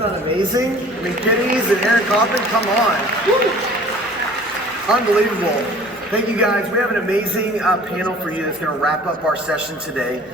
that amazing? I mean, Kitties and Aaron Kaufman, come on. Woo. Unbelievable. Thank you guys. We have an amazing panel for you that's going to wrap up our session today.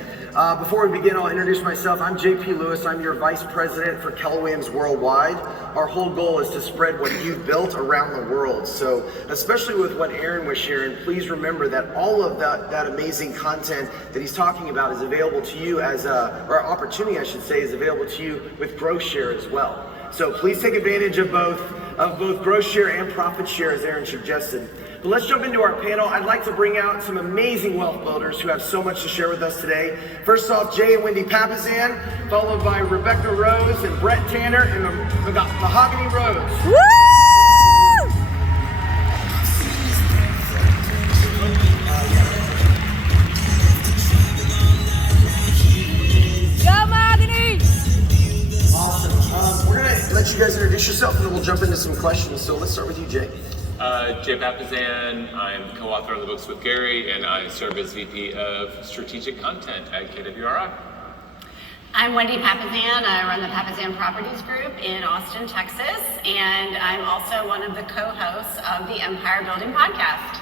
Before we begin, I'll introduce myself. I'm JP Lewis. I'm your Vice President for Keller Williams Worldwide. Our whole goal is to spread what you've built around the world. So, especially with what Aaron was sharing, please remember that all of that amazing content that he's talking about is available to you or opportunity, I should say, is available to you with Growth Share as well. So please take advantage of both Growth Share and Profit Share, as Aaron suggested. But let's jump into our panel. I'd like to bring out some amazing wealth builders who have so much to share with us today. First off, Jay and Wendy Papazan, followed by Rebecca Rose and Brett Tanner, and we got Mahogany Rose. Woo! Go Mahogany! Awesome. We're gonna let you guys introduce yourself and then we'll jump into some questions. So let's start with you, Jay. Jay Papazan, I'm co-author of the books with Gary, and I serve as VP of Strategic Content at KWRI. I'm Wendy Papazan. I run the Papazan Properties Group in Austin, Texas, and I'm also one of the co-hosts of the Empire Building Podcast.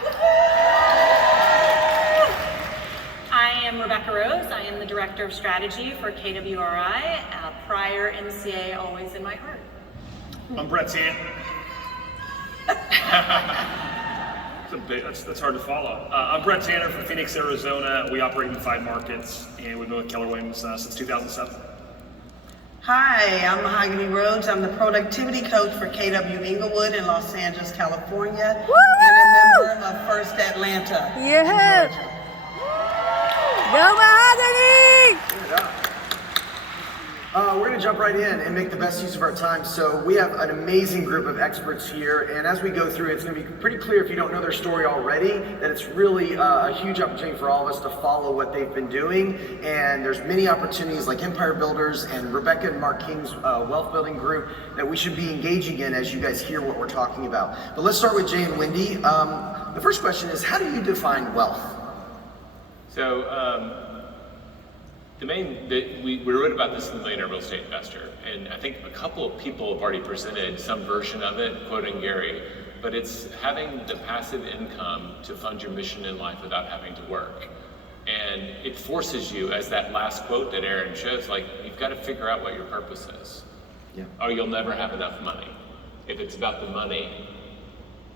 I am Rebecca Rose. I am the Director of Strategy for KWRI. Prior MCA, always in my heart. I'm Brett Tanner. That's hard to follow. I'm Brett Tanner from Phoenix, Arizona. We operate in 5 markets, and we've been with Keller Williams since 2007. Hi, I'm Mahogany Rhodes. I'm the productivity coach for KW Inglewood in Los Angeles, California, Woo! and a member of First Atlanta. Yeah. Go Mahogany! We're going to jump right in and make the best use of our time. So we have an amazing group of experts here, and as we go through, it's going to be pretty clear if you don't know their story already, that it's really a huge opportunity for all of us to follow what they've been doing. And there's many opportunities like Empire Builders and Rebecca and Mark King's wealth building group that we should be engaging in as you guys hear what we're talking about. But let's start with Jay and Wendy. The first question is, how do you define wealth? So, we wrote about this in the Millionaire Real Estate Investor, and I think a couple of people have already presented some version of it, quoting Gary, but it's having the passive income to fund your mission in life without having to work. And it forces you, as that last quote that Aaron shows, like, you've got to figure out what your purpose is. Yeah. Or you'll never have enough money. If it's about the money,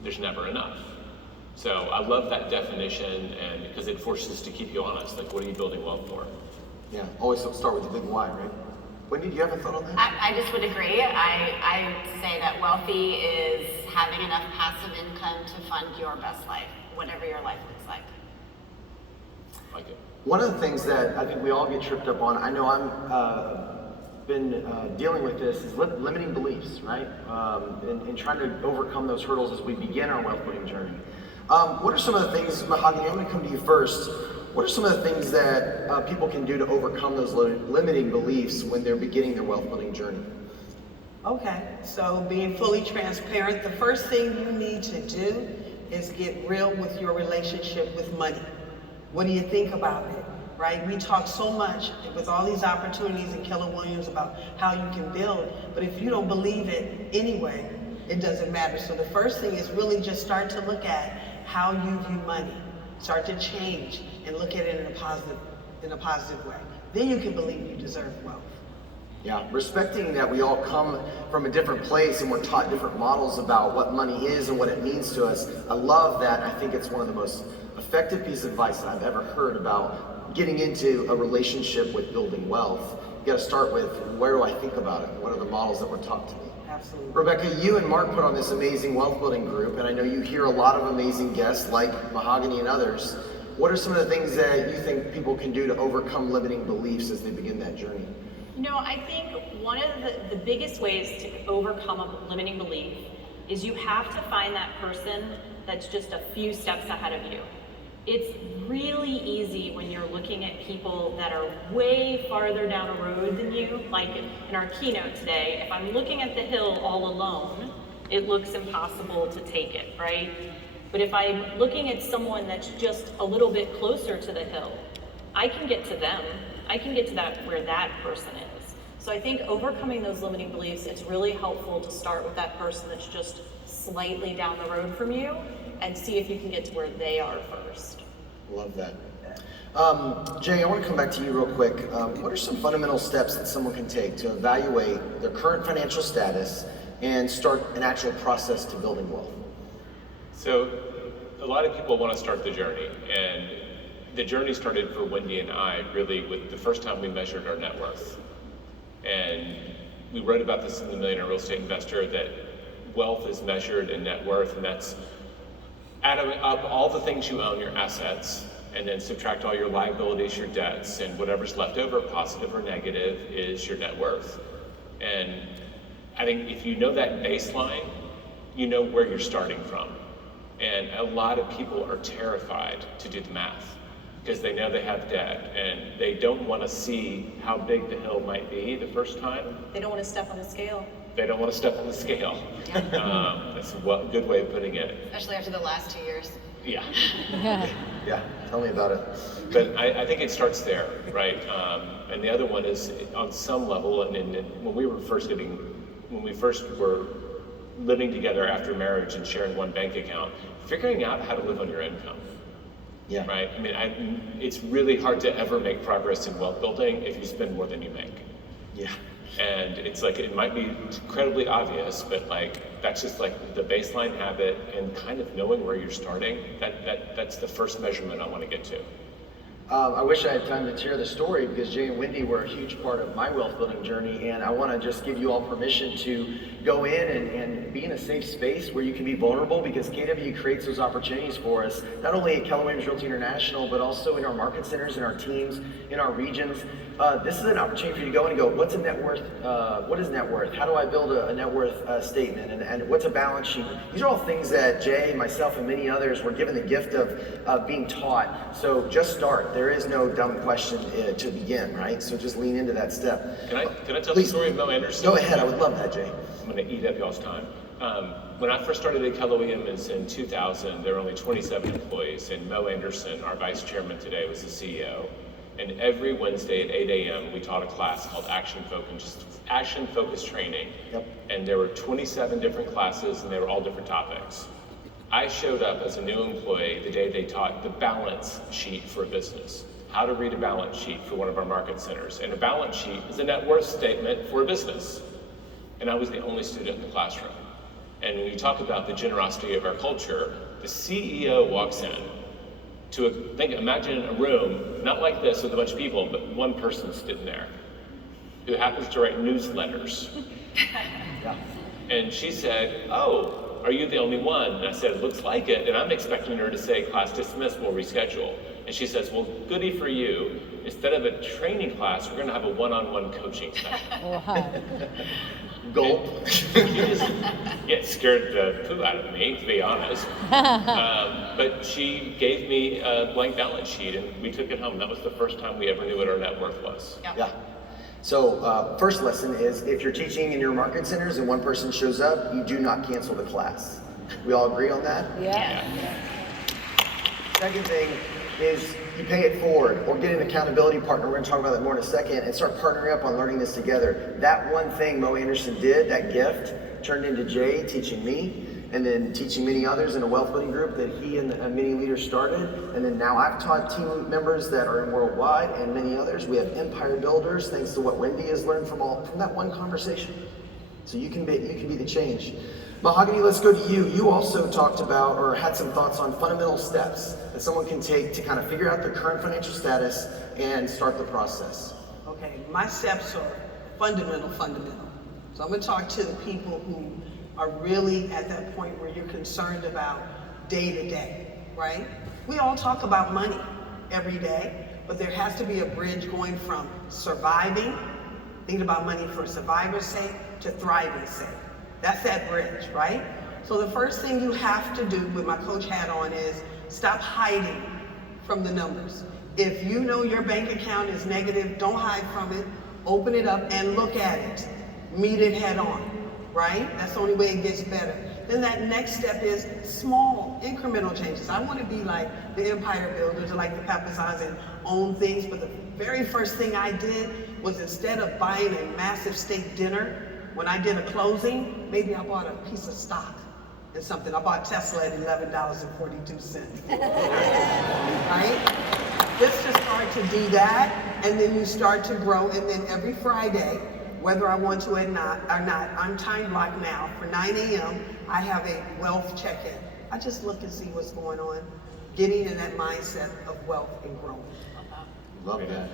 there's never enough. So I love that definition, and because it forces us to keep you honest, like, what are you building wealth for? Yeah, always start with the big why, right? Wendy, do you have a thought on that? I just would agree. I say that wealthy is having enough passive income to fund your best life, whatever your life looks like. Like it. One of the things that I think we all get tripped up on, I know I'm been dealing with this, is limiting beliefs, right? And trying to overcome those hurdles as we begin our wealth building journey. What are some of the things, Mahogany, I'm going to come to you first. What are some of the things that people can do to overcome those limiting beliefs when they're beginning their wealth building journey? Okay, so being fully transparent, the first thing you need to do is get real with your relationship with money. What do you think about it, right? We talk so much with all these opportunities in Keller Williams about how you can build, but if you don't believe it anyway, it doesn't matter. So the first thing is really just start to look at how you view money. Start to change and look at it in a positive way. Then you can believe you deserve wealth. Yeah, respecting that we all come from a different place and we're taught different models about what money is and what it means to us. I love that. I think it's one of the most effective pieces of advice that I've ever heard about getting into a relationship with building wealth. You gotta start with, where do I think about it? What are the models that were taught to me? Absolutely. Rebecca, you and Mark put on this amazing wealth building group, and I know you hear a lot of amazing guests like Mahogany and others. What are some of the things that you think people can do to overcome limiting beliefs as they begin that journey? You know, I think one of the biggest ways to overcome a limiting belief is you have to find that person that's just a few steps ahead of you. It's really easy when you're looking at people that are way farther down a road than you, like in our keynote today. If I'm looking at the hill all alone, it looks impossible to take it, right? But if I'm looking at someone that's just a little bit closer to the hill, I can get to them. I can get to that where that person is. So I think overcoming those limiting beliefs, it's really helpful to start with that person that's just slightly down the road from you and see if you can get to where they are first. Love that. Jay, I want to come back to you real quick. What are some fundamental steps that someone can take to evaluate their current financial status and start an actual process to building wealth? So a lot of people want to start the journey, and the journey started for Wendy and I really with the first time we measured our net worth. And we wrote about this in the Millionaire Real Estate Investor, that wealth is measured in net worth, and that's adding up all the things you own, your assets, and then subtract all your liabilities, your debts, and whatever's left over, positive or negative, is your net worth. And I think if you know that baseline, you know where you're starting from. And a lot of people are terrified to do the math because they know they have debt and they don't want to see how big the hill might be the first time. They don't want to step on the scale. They don't want to step on the scale. That's a good way of putting it. Especially after the last 2 years. Yeah. Yeah, tell me about it. But I think it starts there, right? And the other one is on some level, and when we first were living together after marriage and sharing one bank account, figuring out how to live on your income. Yeah. Right? I mean, it's really hard to ever make progress in wealth building if you spend more than you make. Yeah. And it's like, it might be incredibly obvious, but like, that's just like the baseline habit, and kind of knowing where you're starting, that's the first measurement I want to get to. I wish I had time to share the story because Jay and Wendy were a huge part of my wealth building journey, and I want to just give you all permission to go in and be in a safe space where you can be vulnerable, because KW creates those opportunities for us, not only at Keller Williams Realty International, but also in our market centers, in our teams, in our regions. This is an opportunity for you to go in and go, what's a net worth? What is net worth? How do I build a net worth statement? And what's a balance sheet? These are all things that Jay, myself, and many others were given the gift of being taught. So just start. There is no dumb question to begin, right? So just lean into that step. Can I tell the story of Mo Anderson? Go ahead. I would love that, Jay. I'm going to eat up y'all's time. When I first started at Keller Williams in 2000, there were only 27 employees, and Mo Anderson, our vice chairman today, was the CEO. And every Wednesday at 8 a.m., we taught a class called Action Focused Training. Yep. And there were 27 different classes, and they were all different topics. I showed up as a new employee the day they taught the balance sheet for a business, how to read a balance sheet for one of our market centers. And a balance sheet is a net worth statement for a business. And I was the only student in the classroom. And when you talk about the generosity of our culture, the CEO walks in to imagine a room, not like this with a bunch of people, but one person sitting there who happens to write newsletters. Yeah. And she said, "Oh, are you the only one?" And I said, "It looks like it." And I'm expecting her to say, "Class dismissed, we'll reschedule." And she says, "Well, goody for you. Instead of a training class, we're gonna have a one-on-one coaching session." Wow. Gulp. She just scared the poo out of me, to be honest. But she gave me a blank balance sheet, and we took it home. That was the first time we ever knew what our net worth was. Yeah. So first lesson is, if you're teaching in your market centers and one person shows up, you do not cancel the class. We all agree on that? Yeah. Second thing is you pay it forward, or get an accountability partner. We're going to talk about that more in a second, and start partnering up on learning this together. That one thing Mo Anderson did, that gift, turned into Jay teaching me, and then teaching many others in a wealth building group that he and many leaders started. And then now I've taught team members that are in worldwide, and many others. We have empire builders, thanks to what Wendy has learned from that one conversation. So you can be the change. Mahogany, let's go to you. You also talked about, or had some thoughts on fundamental steps that someone can take to kind of figure out their current financial status and start the process. Okay, my steps are fundamental. So I'm going to talk to the people who are really at that point where you're concerned about day to day, right? We all talk about money every day, but there has to be a bridge going from surviving, thinking about money for survivor's sake, to thriving's sake. That's that bridge, right? So the first thing you have to do with my coach hat on is stop hiding from the numbers. If you know your bank account is negative, don't hide from it. Open it up and look at it. Meet it head on, right? That's the only way it gets better. Then that next step is small, incremental changes. I want to be like the empire builders, or like the Papazans, and own things, but the very first thing I did was instead of buying a massive steak dinner, when I did a closing, maybe I bought a piece of stock and something. I bought Tesla at $11.42. Right? Let's just start to do that, and then you start to grow, and then every Friday, whether I want to or not, I'm time blocked now. For 9 a.m., I have a wealth check-in. I just look and see what's going on, getting in that mindset of wealth and growth. Love that.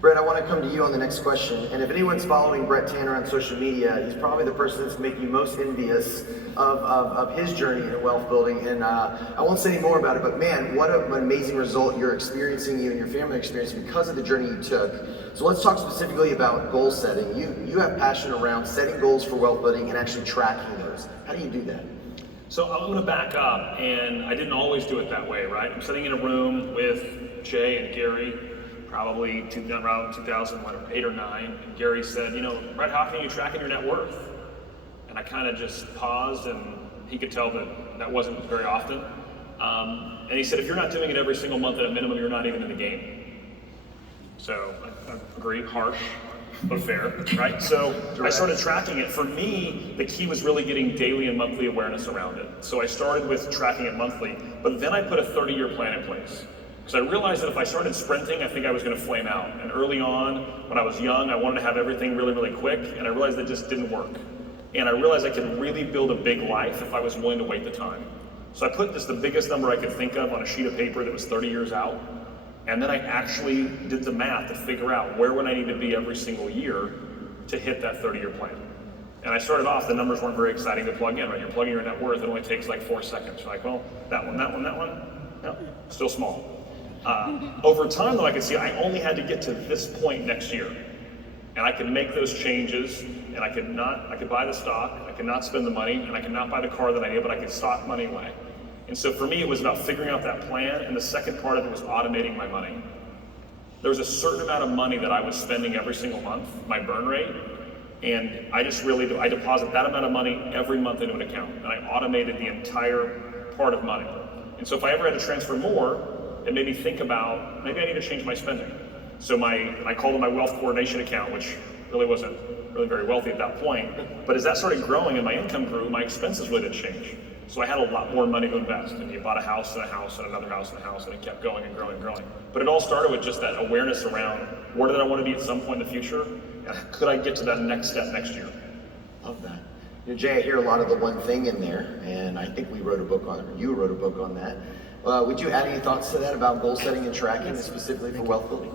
Brett, I want to come to you on the next question. And if anyone's following Brett Tanner on social media, he's probably the person that's making you most envious of his journey in wealth building. And I won't say any more about it, but man, what an amazing result you're experiencing, you and your family are experiencing because of the journey you took. So let's talk specifically about goal setting. You have passion around setting goals for wealth building and actually tracking those. How do you do that? So I'm gonna back up, and I didn't always do it that way, right? I'm sitting in a room with Jay and Gary, probably around 2008 or 9, and Gary said, Brett, how can you tracking your net worth? And I kind of just paused, and he could tell that wasn't very often. And he said, if you're not doing it every single month at a minimum, you're not even in the game. So I agree, harsh, but fair, right? So I started tracking it. For me, the key was really getting daily and monthly awareness around it. So I started with tracking it monthly, but then I put a 30-year plan in place. Because I realized that if I started sprinting, I think I was going to flame out. And early on, when I was young, I wanted to have everything really, really quick, and I realized that just didn't work. And I realized I could really build a big life if I was willing to wait the time. So I put just the biggest number I could think of on a sheet of paper that was 30 years out, and then I actually did the math to figure out where would I need to be every single year to hit that 30-year plan. And I started off, the numbers weren't very exciting to plug in, right? You're plugging your net worth, it only takes like 4 seconds. You're like, well, that one, no, still small. Over time, though, I could see I only had to get to this point next year, and I could make those changes, and I could buy the stock, I could not spend the money, and I could not buy the car that I needed, but I could stock money away. And so for me, it was about figuring out that plan, and the second part of it was automating my money. There was a certain amount of money that I was spending every single month, my burn rate, and I deposit that amount of money every month into an account, and I automated the entire part of money. And so if I ever had to transfer more, it made me think about, maybe I need to change my spending. So I called it my wealth coordination account, which really wasn't really very wealthy at that point. But as that started growing and my income grew, my expenses really did change. So I had a lot more money to invest. And you bought a house and a house and another house and a house, and it kept going and growing and growing. But it all started with just that awareness around where did I want to be at some point in the future? And could I get to that next step next year? Love that. Jay, I hear a lot of the one thing in there, and I think we wrote a book on it, or you wrote a book on that. Would you add any thoughts to that about goal setting and tracking, specifically for wealth building?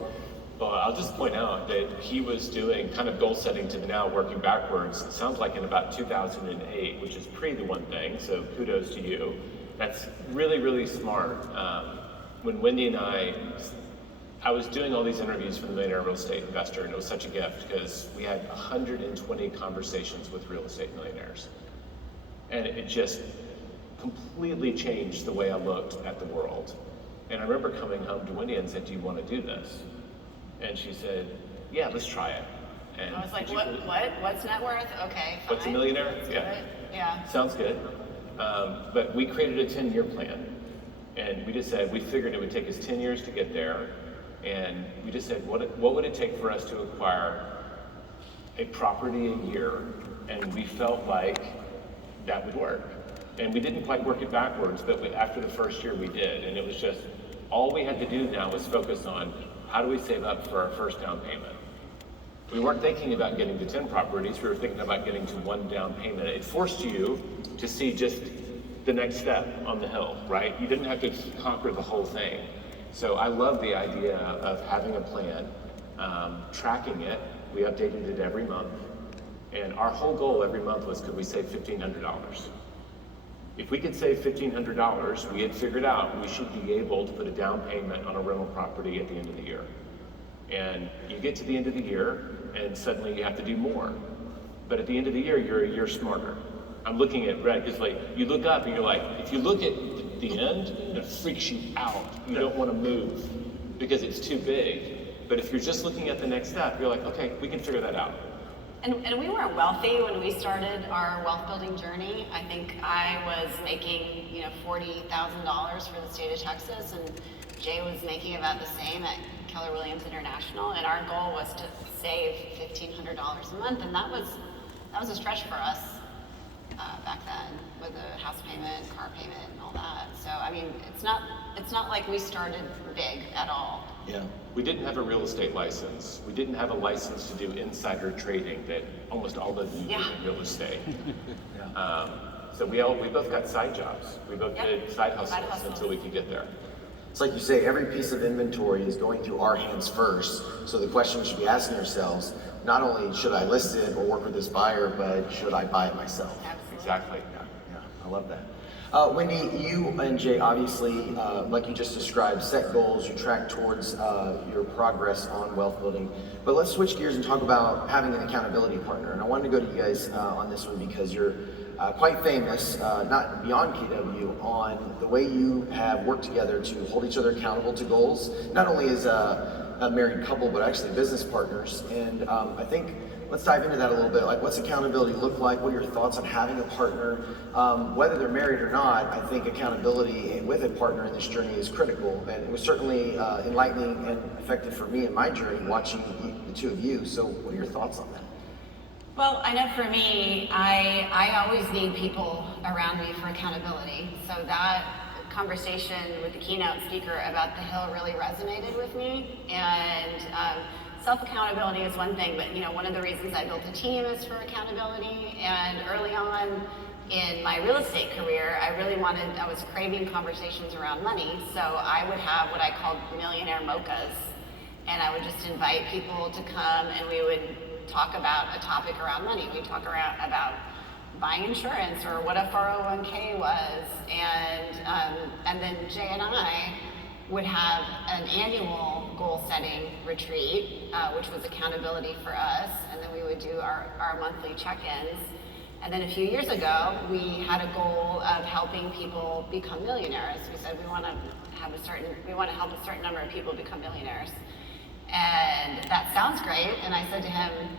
Well, I'll just point out that he was doing kind of goal setting to the now, working backwards. It sounds like in about 2008, which is pre the one thing, so kudos to you. That's really, really smart. When Wendy and I was doing all these interviews for the Millionaire Real Estate Investor, and it was such a gift because we had 120 conversations with real estate millionaires. And it just completely changed the way I looked at the world. And I remember coming home to Wendy and said, do you want to do this? And she said, yeah, let's try it. And I was like, what's net worth? Okay, fine. What's a millionaire? Let's do Yeah. it. Yeah. Sounds good. But we created a 10-year plan. And we just said, we figured it would take us 10 years to get there. And we just said, what would it take for us to acquire a property a year? And we felt like that would work. And we didn't quite work it backwards, but after the first year we did. And it was just, all we had to do now was focus on how do we save up for our first down payment. We weren't thinking about getting to 10 properties, we were thinking about getting to one down payment. It forced you to see just the next step on the hill, right? You didn't have to conquer the whole thing. So I love the idea of having a plan, tracking it. We updated it every month. And our whole goal every month was, could we save $1,500? If we could save $1,500, we had figured out we should be able to put a down payment on a rental property at the end of the year. And you get to the end of the year, and suddenly you have to do more. But at the end of the year, you're a year smarter. I'm looking at Brett, because like, you look up and you're like, if you look at the end, it freaks you out. You don't want to move because it's too big. But if you're just looking at the next step, you're like, okay, we can figure that out. And we weren't wealthy when we started our wealth building journey. I think I was making, $40,000 for the state of Texas, and Jay was making about the same at Keller Williams International, and our goal was to save $1,500 a month, and that was a stretch for us back then with the house payment, car payment, and all that. So I mean, it's not like we started big at all. Yeah. We didn't have a real estate license. We didn't have a license to do insider trading that almost all of you do in real estate. So we both got side jobs. We both did side hustles until we could get there. It's like you say, every piece of inventory is going through our hands first. So the question we should be asking ourselves, not only should I list it or work with this buyer, but should I buy it myself? Absolutely. Exactly. Yeah, I love that. Wendy, you and Jay obviously, like you just described, set goals, you track towards your progress on wealth building. But let's switch gears and talk about having an accountability partner. And I wanted to go to you guys on this one because you're quite famous, not beyond KW, on the way you have worked together to hold each other accountable to goals, not only as a married couple, but actually business partners. And I think let's dive into that a little bit. Like, what's accountability look like? What are your thoughts on having a partner? Whether they're married or not, I think accountability with a partner in this journey is critical. And it was certainly enlightening and effective for me in my journey watching the two of you. So what are your thoughts on that? Well, I know for me, I always need people around me for accountability. So that conversation with the keynote speaker about the Hill really resonated with me. And self-accountability is one thing, but one of the reasons I built a team is for accountability. And early on in my real estate career, I was craving conversations around money. So I would have what I called millionaire mochas. And I would just invite people to come and we would talk about a topic around money. We talk about buying insurance or what a 401k was, and then Jay and I would have an annual goal-setting retreat, which was accountability for us, and then we would do our monthly check-ins. And then a few years ago, we had a goal of helping people become millionaires. We said we want to help a certain number of people become millionaires. And that sounds great. And I said to him,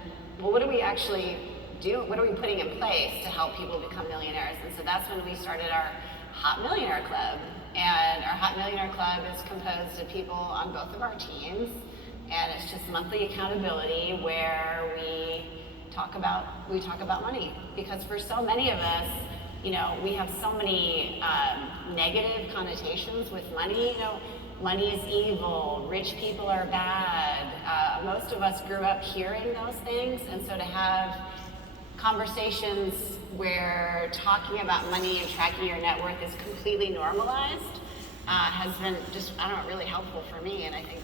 well, what do we actually do? What are we putting in place to help people become millionaires? And so that's when we started our Hot Millionaire Club. And our Hot Millionaire Club is composed of people on both of our teams. And it's just monthly accountability where we talk about money. Because for so many of us, we have so many negative connotations with money. Money is evil, rich people are bad. Most of us grew up hearing those things, and so to have conversations where talking about money and tracking your net worth is completely normalized has been just, really helpful for me, and I think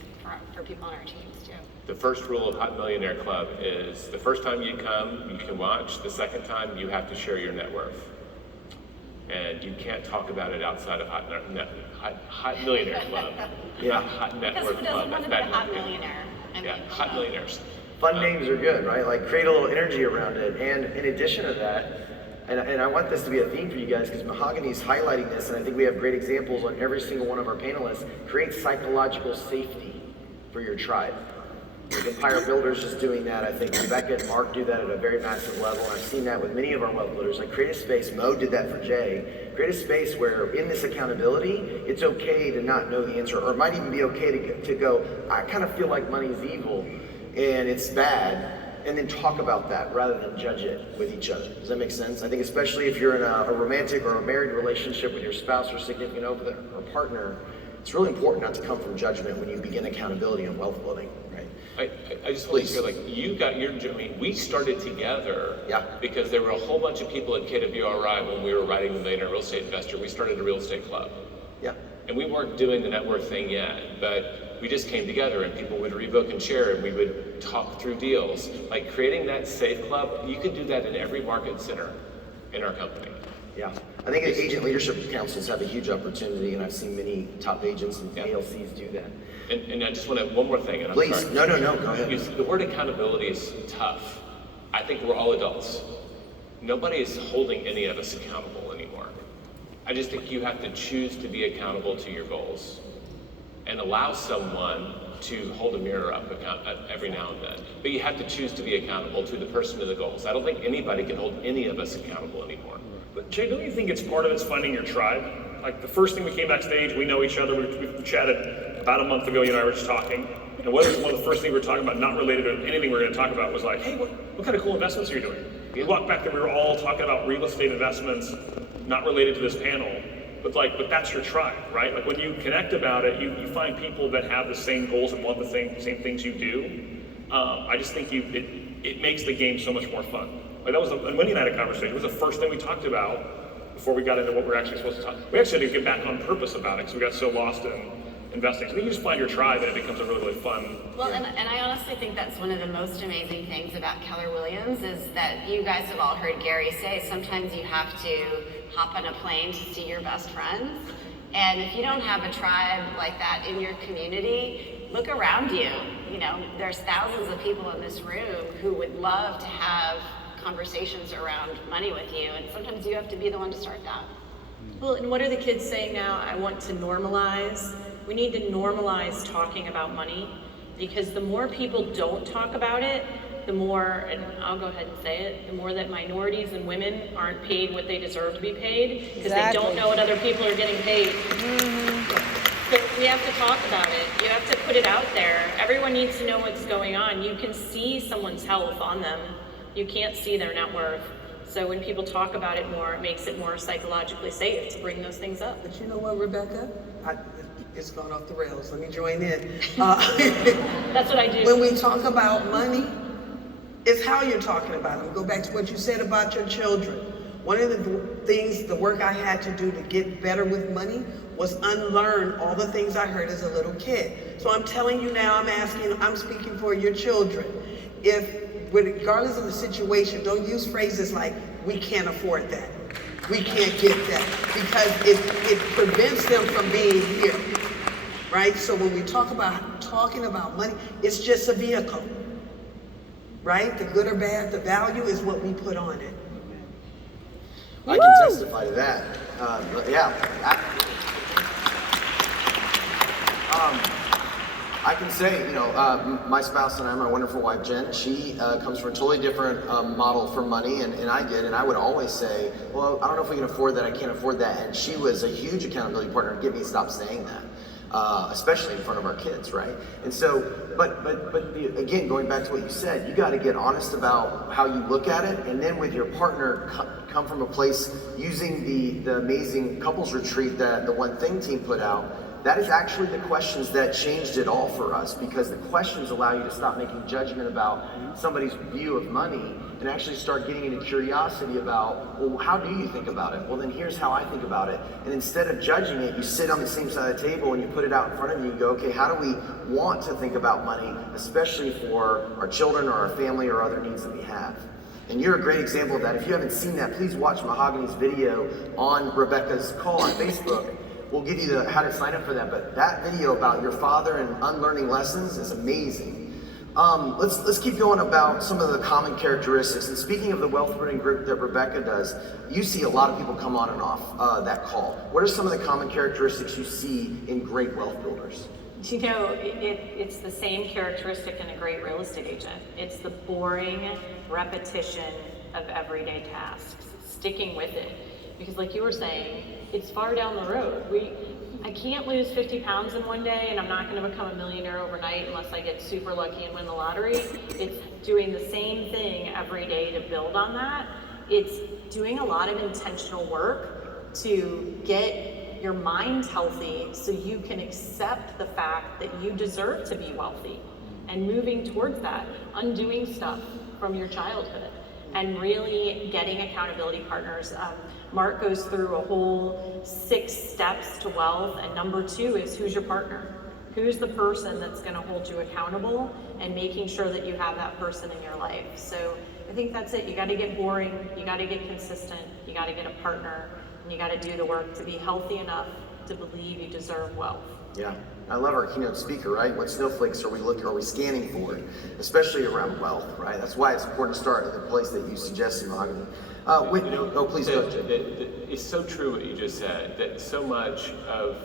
for people on our teams too. The first rule of Hot Millionaire Club is the first time you come, you can watch. The second time, you have to share your net worth. And you can't talk about it outside of Hot Millionaire Club. Hot Net Worth Club. Because who doesn't want to be a hot millionaire? Hot millionaires. Fun names are good, right? Like, create a little energy around it. And in addition to that, and I want this to be a theme for you guys because Mahogany's highlighting this, and I think we have great examples on every single one of our panelists, create psychological safety for your tribe. The Empire Builders is doing that. I think Rebecca and Mark do that at a very massive level. And I've seen that with many of our wealth builders. Like, create a space. Mo did that for Jay. Create a space where in this accountability, it's okay to not know the answer, or it might even be okay to go, I kind of feel like money is evil and it's bad, and then talk about that rather than judge it with each other. Does that make sense? I think especially if you're in a romantic or a married relationship with your spouse or significant other or partner, it's really important not to come from judgment when you begin accountability and wealth building, right? I just want to share, you got your journey. We started together because there were a whole bunch of people at KWRI when we were writing The Millionaire Real Estate Investor. We started a real estate club. And we weren't doing the net worth thing yet, but we just came together and people would revoke and share and we would talk through deals. Like, creating that safe club, you can do that in every market center in our company. I think agent leadership councils have a huge opportunity, and I've seen many top agents and ALCs do that. And I just want to, one more thing. And Please, sorry. no, go ahead. Because the word accountability is tough. I think we're all adults. Nobody is holding any of us accountable anymore. I just think you have to choose to be accountable to your goals and allow someone to hold a mirror up every now and then. But you have to choose to be accountable to the person to the goals. I don't think anybody can hold any of us accountable anymore. But Jay, don't you think it's part of it's finding your tribe? Like, the first thing we came backstage, we know each other, we chatted about a month ago, you and I were just talking. You know, what is one of the first things we were talking about, not related to anything we were going to talk about, was like, hey, what kind of cool investments are you doing? We walked back there, we were all talking about real estate investments, not related to this panel, but that's your tribe, right? Like when you connect about it, you find people that have the same goals and want the same things you do. I just think it makes the game so much more fun. Like that was when Wendy and I had a conversation. It was the first thing we talked about before we got into what we're actually supposed to talk. We actually had to get back on purpose about it because we got so lost in investing. So you just find your tribe and it becomes a really, really fun. Well, and I honestly think that's one of the most amazing things about Keller Williams is that you guys have all heard Gary say sometimes you have to hop on a plane to see your best friends. And if you don't have a tribe like that in your community, look around you. You know, there's thousands of people in this room who would love to have conversations around money with you, and sometimes you have to be the one to start that. Well, and what are the kids saying now? I want to normalize. We need to normalize talking about money, because the more people don't talk about it, the more, and I'll go ahead and say it, the more that minorities and women aren't paid what they deserve to be paid, because they don't know what other people are getting paid. So we have to talk about it. You have to put it out there. Everyone needs to know what's going on. You can see someone's health on them. You can't see their net worth. So when people talk about it more, it makes it more psychologically safe to bring those things up. But you know what, Rebecca? It's gone off the rails. Let me join in. That's what I do. When we talk about money, it's how you're talking about them. Go back to what you said about your children. One of the things, the work I had to do to get better with money was unlearn all the things I heard as a little kid. So I'm telling you now, I'm speaking for your children. Regardless of the situation, don't use phrases like, we can't afford that. We can't get that, because it prevents them from being here, right? So when we talking about money, it's just a vehicle, right? The good or bad, the value is what we put on it. I can testify to that. I can say, my spouse and I, my wonderful wife Jen, she comes from a totally different model for money, and I did, and I would always say, well, I don't know if we can afford that, I can't afford that, and she was a huge accountability partner to get me to stop saying that, especially in front of our kids, right? And so, but again, going back to what you said, you got to get honest about how you look at it, and then with your partner, come from a place using the amazing couples retreat that the One Thing team put out. That is actually the questions that changed it all for us, because the questions allow you to stop making judgment about somebody's view of money and actually start getting into curiosity about, well, how do you think about it? Well, then here's how I think about it. And instead of judging it, you sit on the same side of the table and you put it out in front of you and go, okay, how do we want to think about money, especially for our children or our family or other needs that we have? And you're a great example of that. If you haven't seen that, please watch Mahogany's video on Rebecca's call on Facebook. We'll give you how to sign up for that, but that video about your father and unlearning lessons is amazing. Let's keep going about some of the common characteristics. And speaking of the wealth building group that Rebecca does, you see a lot of people come on and off that call. What are some of the common characteristics you see in great wealth builders? You know, it's the same characteristic in a great real estate agent. It's the boring repetition of everyday tasks, sticking with it. Because like you were saying, it's far down the road. I can't lose 50 pounds in one day, and I'm not going to become a millionaire overnight unless I get super lucky and win the lottery. It's doing the same thing every day to build on that. It's doing a lot of intentional work to get your mind healthy so you can accept the fact that you deserve to be wealthy, and moving towards that, undoing stuff from your childhood, and really getting accountability partners. Mark goes through a whole 6 steps to wealth, and number 2 is who's your partner? Who's the person that's going to hold you accountable, and making sure that you have that person in your life. So I think that's it. You got to get boring, you got to get consistent, you got to get a partner, and you got to do the work to be healthy enough to believe you deserve wealth. Yeah, I love our keynote speaker, right? What snowflakes are we scanning for, especially around wealth, right? That's why it's important to start at the place that you suggested, Mahogany. Please go. It's so true what you just said, that so much of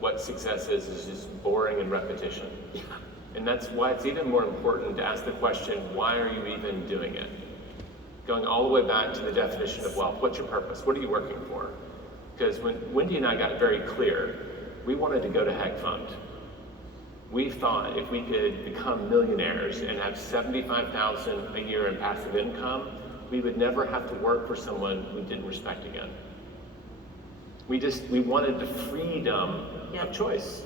what success is just boring and repetition. Yeah. And that's why it's even more important to ask the question, why are you even doing it? Going all the way back to the definition of wealth. What's your purpose? What are you working for? Because when Wendy and I got very clear, we wanted to go to Heg Fund. We thought if we could become millionaires and have $75,000 a year in passive income, we would never have to work for someone we didn't respect again. We wanted the freedom of choice.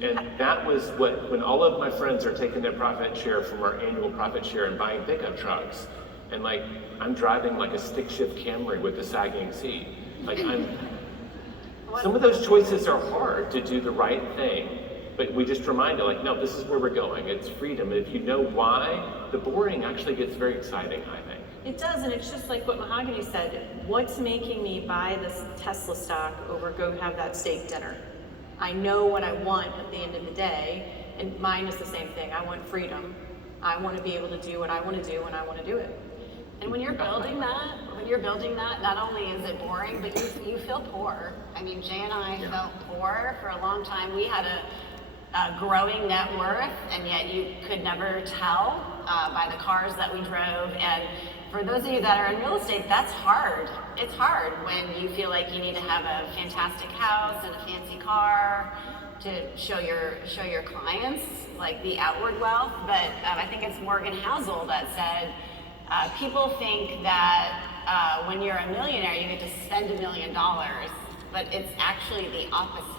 And that was when all of my friends are taking their profit share from our annual profit share and buying pickup trucks. And like, I'm driving like a stick shift Camry with a sagging seat. Like some of those choices are hard to do the right thing, but we just remind it like, no, this is where we're going. It's freedom. And if you know why, the boring actually gets very exciting, I think. It does, and it's just like what Mahogany said. What's making me buy this Tesla stock over go have that steak dinner? I know what I want at the end of the day, and mine is the same thing. I want freedom. I want to be able to do what I want to do when I want to do it. And when you're building that, not only is it boring, but you feel poor. I mean, Jay and I felt poor for a long time. We had a growing net worth, and yet you could never tell by the cars that we drove. And for those of you that are in real estate, that's hard. It's hard when you feel like you need to have a fantastic house and a fancy car to show your clients like the outward wealth. But I think it's Morgan Housel that said, people think that when you're a millionaire, you get to spend $1 million, but it's actually the opposite.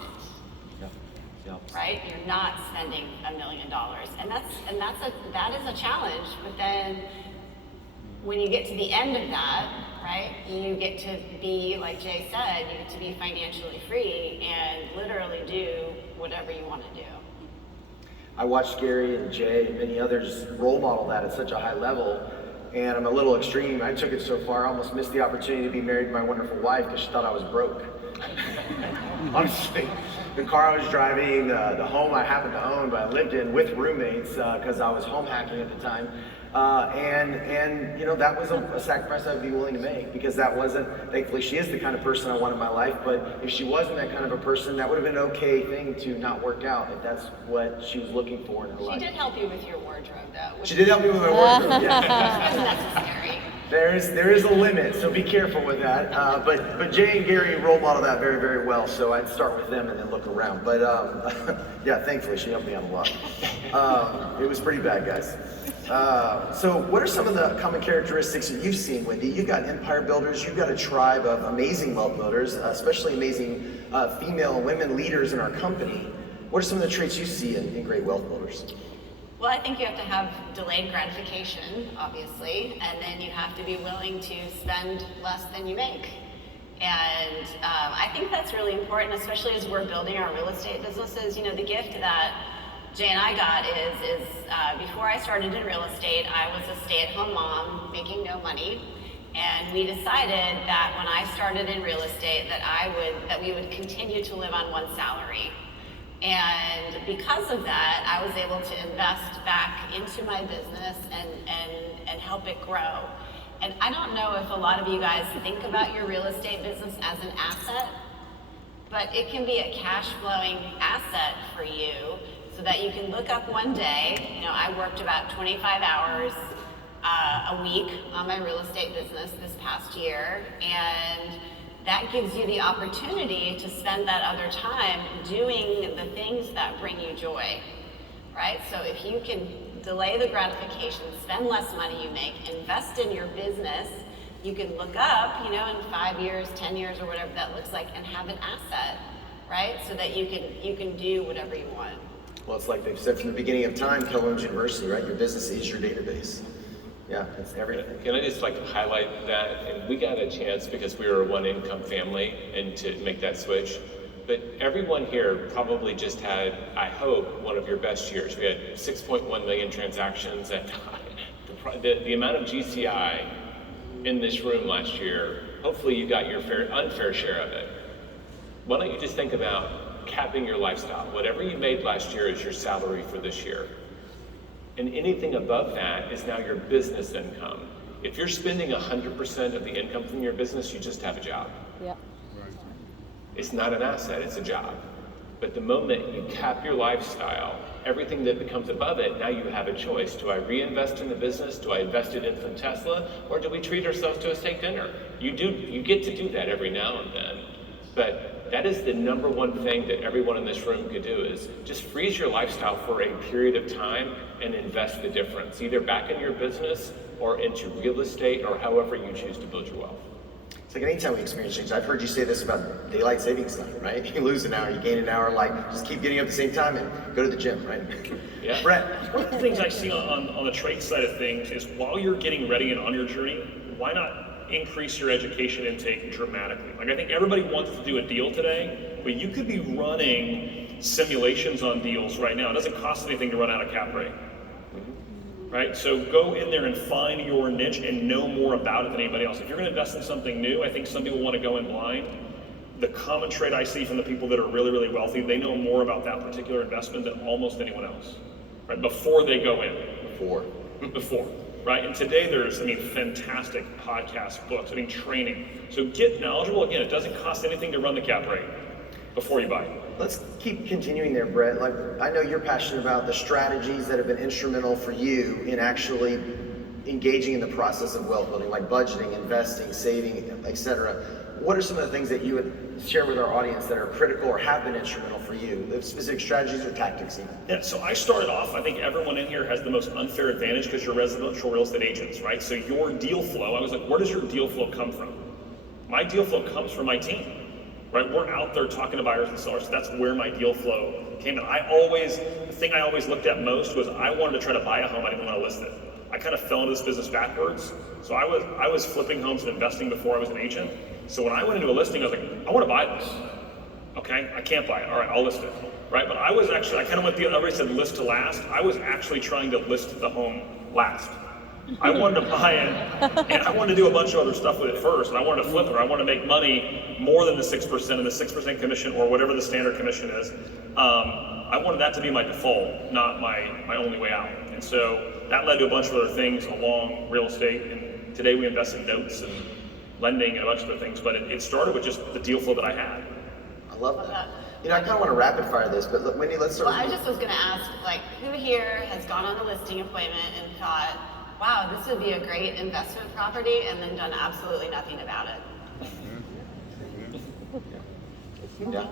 Right? You're not spending $1 million, and that is a challenge. But then, when you get to the end of that, right, you get to be, like Jay said, you get to be financially free and literally do whatever you want to do. I watched Gary and Jay and many others role model that at such a high level, and I'm a little extreme. I took it so far, I almost missed the opportunity to be married to my wonderful wife because she thought I was broke. Honestly, the car I was driving, the home I happened to own, but I lived in with roommates because I was home hacking at the time. And you know, that was a sacrifice I would be willing to make, because that wasn't, thankfully she is the kind of person I want in my life, but if she wasn't that kind of a person, that would have been an okay thing to not work out if that's what she was looking for in her life. She did help you with your wardrobe though. She did help me with my wardrobe, yeah. It was necessary. There is a limit, so be careful with that. But Jay and Gary role model that very, very well, so I'd start with them and then look around. But yeah, thankfully she helped me out a lot. It was pretty bad, guys. So what are some of the common characteristics that you've seen, Wendy? You've got empire builders, you've got a tribe of amazing wealth builders, especially amazing female and women leaders in our company. What are some of the traits you see in great wealth builders? Well, I think you have to have delayed gratification, obviously, and then you have to be willing to spend less than you make. And I think that's really important, especially as we're building our real estate businesses. You know, the gift that Jay and I got is before I started in real estate, I was a stay-at-home mom making no money. And we decided that when I started in real estate that we would continue to live on one salary. And because of that, I was able to invest back into my business and help it grow. And I don't know if a lot of you guys think about your real estate business as an asset, but it can be a cash flowing asset for you so that you can look up one day. You know, I worked about 25 hours a week on my real estate business this past year, and that gives you the opportunity to spend that other time doing the things that bring you joy, right? So if you can delay the gratification, spend less money you make, invest in your business, you can look up, you know, in 5 years, 10 years, or whatever that looks like, and have an asset, right? So that you can do whatever you want. Well, it's like they've said from the beginning of time, Keller Williams University, right? Your business is your database. Yeah, it's everything. Can I just like highlight that? And we got a chance because we were a one income family and to make that switch. But everyone here probably just had, I hope, one of your best years. We had 6.1 million transactions, and the amount of GCI in this room last year, hopefully you got your unfair share of it. Why don't you just think about capping your lifestyle? Whatever you made last year is your salary for this year. And anything above that is now your business income. If you're spending 100% of the income from your business, you just have a job. Yeah. It's not an asset, it's a job. But the moment you cap your lifestyle, everything that becomes above it, now you have a choice. Do I reinvest in the business? Do I invest it in some Tesla? Or do we treat ourselves to a steak dinner? You get to do that every now and then. But that is the number one thing that everyone in this room could do, is just freeze your lifestyle for a period of time and invest the difference, either back in your business or into real estate or however you choose to build your wealth. It's like anytime we experience change, I've heard you say this about daylight savings time, right? You lose an hour, you gain an hour, like just keep getting up at the same time and go to the gym, right? Yeah. Brett. One of the things I see on the trade side of things is while you're getting ready and on your journey, why not increase your education intake dramatically? Like, I think everybody wants to do a deal today, but you could be running simulations on deals right now. It doesn't cost anything to run out of cap rate. Right? So go in there and find your niche and know more about it than anybody else. If you're going to invest in something new, I think some people want to go in blind. The common trait I see from the people that are really, really wealthy, they know more about that particular investment than almost anyone else, right? Before they go in. Before, right? And today there's, fantastic podcasts, books, training. So get knowledgeable. Again, it doesn't cost anything to run the cap rate before you buy. Let's keep continuing there, Brett. Like, I know you're passionate about the strategies that have been instrumental for you in actually engaging in the process of wealth building, like budgeting, investing, saving, etc. What are some of the things that you would share with our audience that are critical or have been instrumental for you, the specific strategies or tactics even? Yeah, so I started off, I think everyone in here has the most unfair advantage because you're residential real estate agents, right? So your deal flow, I was like, where does your deal flow come from? My deal flow comes from my team. Right, we're out there talking to buyers and sellers. So that's where my deal flow came in. The thing I always looked at most was I wanted to try to buy a home. I didn't want to list it. I kind of fell into this business backwards. So I was flipping homes and investing before I was an agent. So when I went into a listing, I was like, I want to buy this. Okay, I can't buy it. All right, I'll list it. Right, but I kind of went everybody said list to last. I was actually trying to list the home last. I wanted to buy it, and I wanted to do a bunch of other stuff with it first, and I wanted to flip it, or I wanted to make money more than the 6% and the 6% commission, or whatever the standard commission is. I wanted that to be my default, not my only way out. And so that led to a bunch of other things along real estate, and today we invest in notes and lending and a bunch of other things, but it started with just the deal flow that I had. I love that. I kind of want to rapid fire this, but look, Wendy, let's start. Well, I just was going to ask, who here has gone on a listing appointment and thought, wow, this would be a great investment property, and then done absolutely nothing about it? Yeah.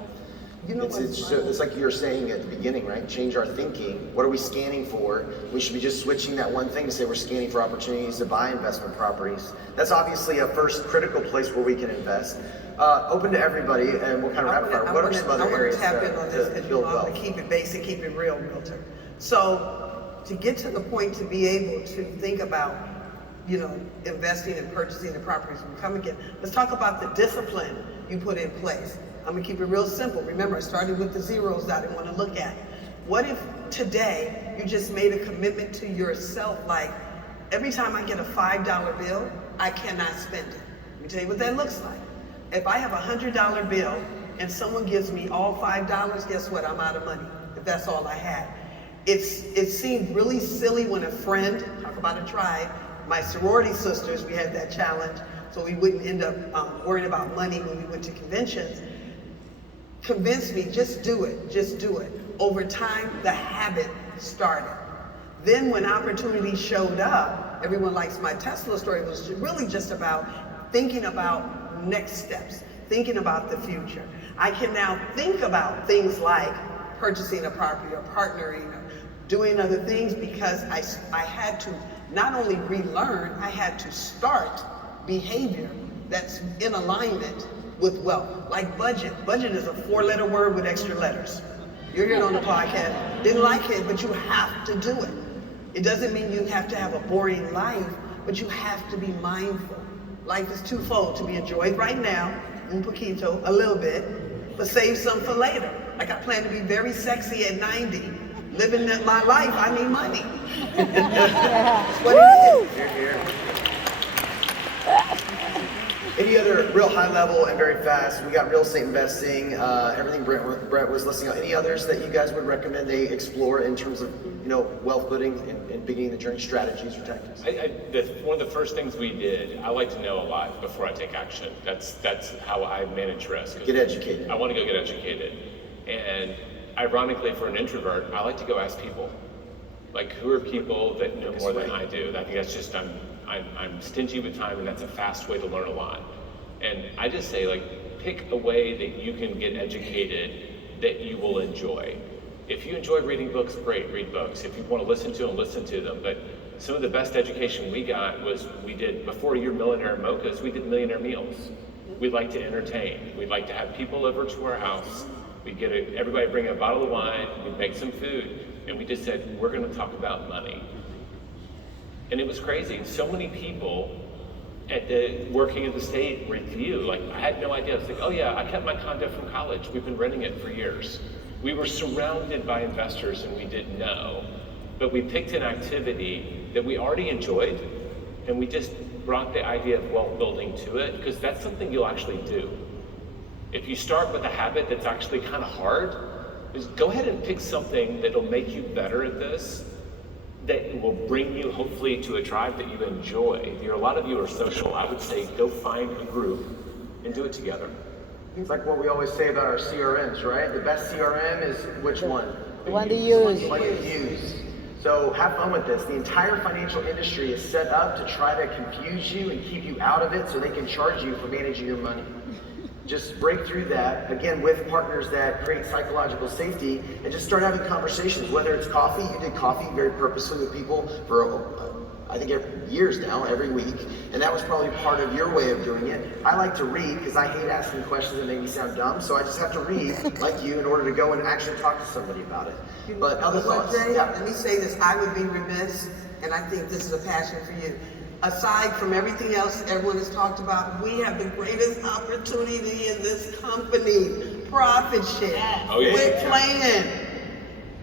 It's like you were saying at the beginning, right? Change our thinking. What are we scanning for? We should be just switching that one thing to say we're scanning for opportunities to buy investment properties. That's obviously a first critical place where we can invest. Open to everybody, and we'll kind of rapid fire. What are some other areas tap in on this to because build you want wealth? to keep it basic, keep it real, realtor. So to get to the point to be able to think about, investing and purchasing the properties we come again, let's talk about the discipline you put in place. I'm gonna keep it real simple. Remember, I started with the zeros that I didn't want to look at. What if today you just made a commitment to yourself, like every time I get a $5 bill, I cannot spend it. Let me tell you what that looks like. If I have a $100 bill and someone gives me all $5, guess what? I'm out of money, if that's all I had. It seemed really silly when a friend, talk about a tribe, my sorority sisters, we had that challenge, so we wouldn't end up worrying about money when we went to conventions, convinced me, just do it, just do it. Over time, the habit started. Then when opportunity showed up, everyone likes my Tesla story, it was really just about thinking about next steps, thinking about the future. I can now think about things like purchasing a property or partnering or doing other things because I had to not only relearn, I had to start behavior that's in alignment with wealth. Like budget. Budget is a 4-letter word with extra letters. You're here on the podcast. Didn't like it, but you have to do it. It doesn't mean you have to have a boring life, but you have to be mindful. Life is twofold, to be enjoyed right now, un poquito, a little bit, but save some for later. Like I plan to be very sexy at 90. Living my life, I need money. That's what it is. Here, here. Any other real high level and very fast? We got real estate investing, everything Brett was listing out. Any others that you guys would recommend they explore in terms of wealth building and beginning the journey, strategies or tactics? One of the first things we did, I like to know a lot before I take action. That's how I manage risk. Get educated. I want to go get educated. And ironically, for an introvert, I like to go ask people. Like, who are people that know more than I do? I think that's just, I'm stingy with time, and that's a fast way to learn a lot. And I just say, like, pick a way that you can get educated that you will enjoy. If you enjoy reading books, great, read books. If you want to listen to them, listen to them. But some of the best education we got was before your Millionaire Mochas, we did Millionaire Meals. We'd like to entertain. We'd like to have people over to our house. We'd get everybody bring a bottle of wine, we'd make some food, and we just said, we're gonna talk about money. And it was crazy. So many people working at the state review, like I had no idea. I was like, oh yeah, I kept my condo from college. We've been renting it for years. We were surrounded by investors and we didn't know, but we picked an activity that we already enjoyed and we just brought the idea of wealth building to it, because that's something you'll actually do. If you start with a habit that's actually kind of hard, is go ahead and pick something that'll make you better at this, that will bring you hopefully to a tribe that you enjoy. A lot of you are social. I would say go find a group and do it together. It's like what we always say about our CRMs, right? The best CRM is which one? The one to use. The one you use. So have fun with this. The entire financial industry is set up to try to confuse you and keep you out of it so they can charge you for managing your money. Just break through that, again, with partners that create psychological safety, and just start having conversations, whether it's coffee. You did coffee very purposely with people for, I think, years now, every week, and that was probably part of your way of doing it. I like to read because I hate asking questions that make me sound dumb, so I just have to read like you in order to go and actually talk to somebody about it. But other thoughts? Jay, Yeah. let me say this, I would be remiss, and I think this is a passion for you. Aside from everything else everyone has talked about, we have the greatest opportunity in this company, profit share. Oh, yeah. We're playing.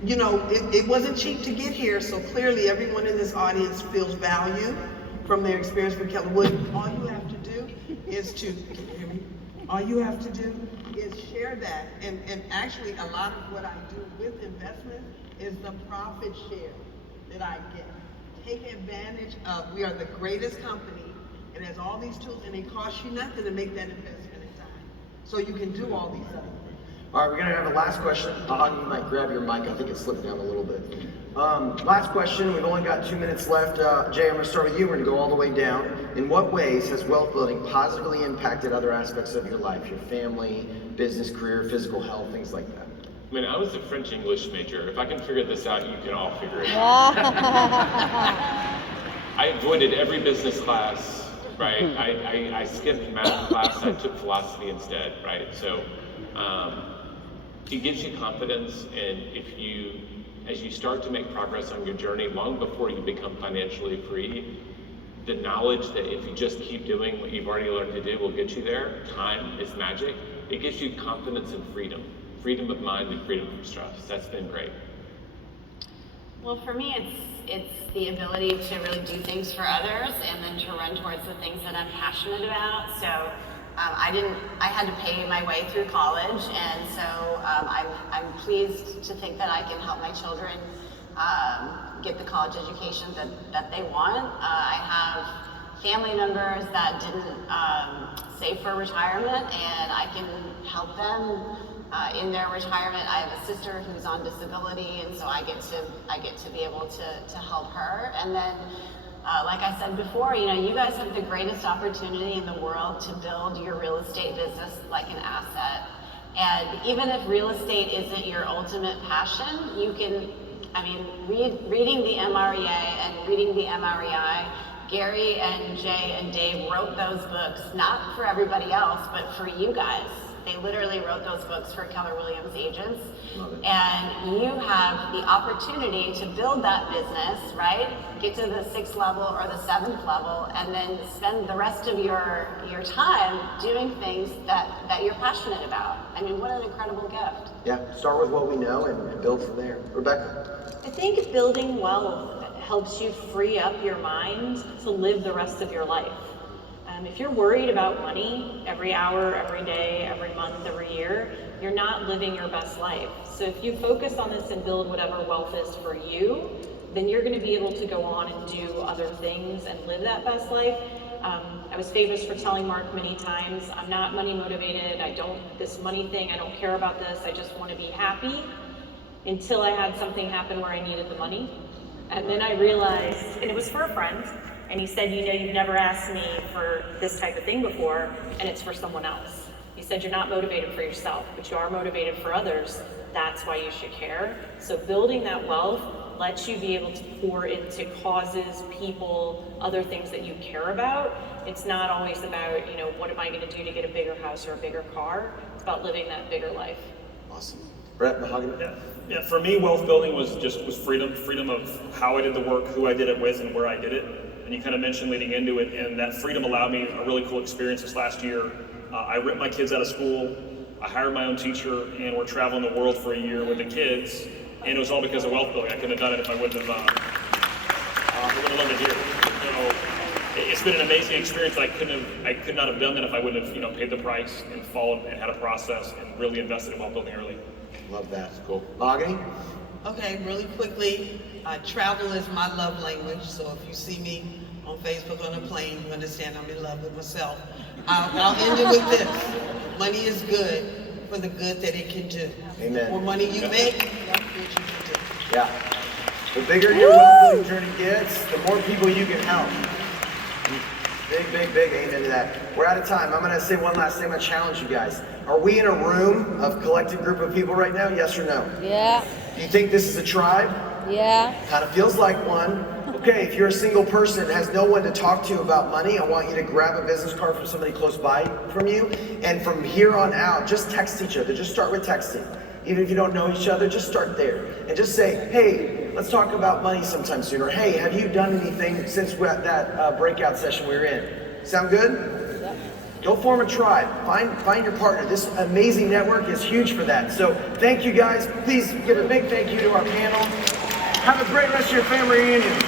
You know, it wasn't cheap to get here, so clearly everyone in this audience feels value from their experience with Keller Williams. All you have to do is can you hear me? All you have to do is share that. And actually, a lot of what I do with investment is the profit share that I get. Take advantage of, we are the greatest company, it has all these tools, and it costs you nothing to make that investment in time. So you can do all these other things. All right, we're gonna have a last question. You might grab your mic, I think it slipped down a little bit. Last question, we've only got 2 minutes left. Jay, I'm gonna start with you, we're gonna go all the way down. In what ways has wealth building positively impacted other aspects of your life? Your family, business, career, physical health, things like that? I mean, I was a French English major. If I can figure this out, you can all figure it out. I avoided every business class, right? I skipped math class, I took philosophy instead, right? So it gives you confidence, and as you start to make progress on your journey, long before you become financially free, the knowledge that if you just keep doing what you've already learned to do will get you there. Time is magic. It gives you confidence and freedom. Freedom of mind and freedom from stress. That's been great. Well, for me, it's the ability to really do things for others and then to run towards the things that I'm passionate about. So I had to pay my way through college, and so I'm pleased to think that I can help my children get the college education that they want. I have family members that didn't save for retirement, and I can help them in their retirement. I have a sister who's on disability, and so I get to be able to help her. And then, like I said before, you guys have the greatest opportunity in the world to build your real estate business like an asset. And even if real estate isn't your ultimate passion, you can, reading the MREA and reading the MREI, Gary and Jay and Dave wrote those books, not for everybody else, but for you guys. They literally wrote those books for Keller Williams agents. And you have the opportunity to build that business, right? Get to the 6th level or the 7th level, and then spend the rest of your time doing things that you're passionate about. I mean, what an incredible gift. Yeah, start with what we know and build from there. Rebecca? I think building wealth helps you free up your mind to live the rest of your life. If you're worried about money every hour, every day, every month, every year, you're not living your best life. So if you focus on this and build whatever wealth is for you, then you're going to be able to go on and do other things and live that best life. I was famous for telling Mark many times, I'm not money motivated. This money thing, I don't care about this. I just want to be happy, until I had something happen where I needed the money. And then I realized, and it was for a friend, and he said, you've never asked me for this type of thing before, and it's for someone else. You said you're not motivated for yourself, but you are motivated for others. That's why you should care. So building that wealth lets you be able to pour into causes, people, other things that you care about. It's not always about, you know, what am I going to do to get a bigger house or a bigger car? It's about living that bigger life. Awesome. Brett, Mahogany? Yeah, for me, wealth building was freedom of how I did the work, who I did it with, and where I did it. And you kind of mentioned leading into it, and that freedom allowed me a really cool experience this last year. I ripped my kids out of school, I hired my own teacher, and we're traveling the world for a year with the kids, and it was all because of wealth building. I couldn't have done it if I wouldn't have loved it here. So it's been an amazing experience. I could not have done that if I wouldn't have, you know, paid the price and followed and had a process and really invested in wealth building early. Love that. Cool. Mahogany? Okay, really quickly, travel is my love language, so if you see me on Facebook on a plane, you understand I'm in love with myself. I'll end it with this. Money is good for the good that it can do. Amen. The more money you make, the more good you can do. Yeah. The bigger your wealth building journey gets, the more people you can help. Big amen to that. We're out of time. I'm going to say one last thing. I'm going to challenge you guys. Are we in a room of collected group of people right now? Yes or no? Yeah. Do you think this is a tribe? Yeah. Kind of feels like one. Okay, if you're a single person that has no one to talk to about money, I want you to grab a business card from somebody close by from you. And from here on out, just text each other. Just start with texting. Even if you don't know each other, just start there. And just say, hey, let's talk about money sometime soon. Or hey, have you done anything since that breakout session we were in? Sound good? Yep. Go form a tribe. Find your partner. This amazing network is huge for that. So thank you guys. Please give a big thank you to our panel. Have a great rest of your family reunion.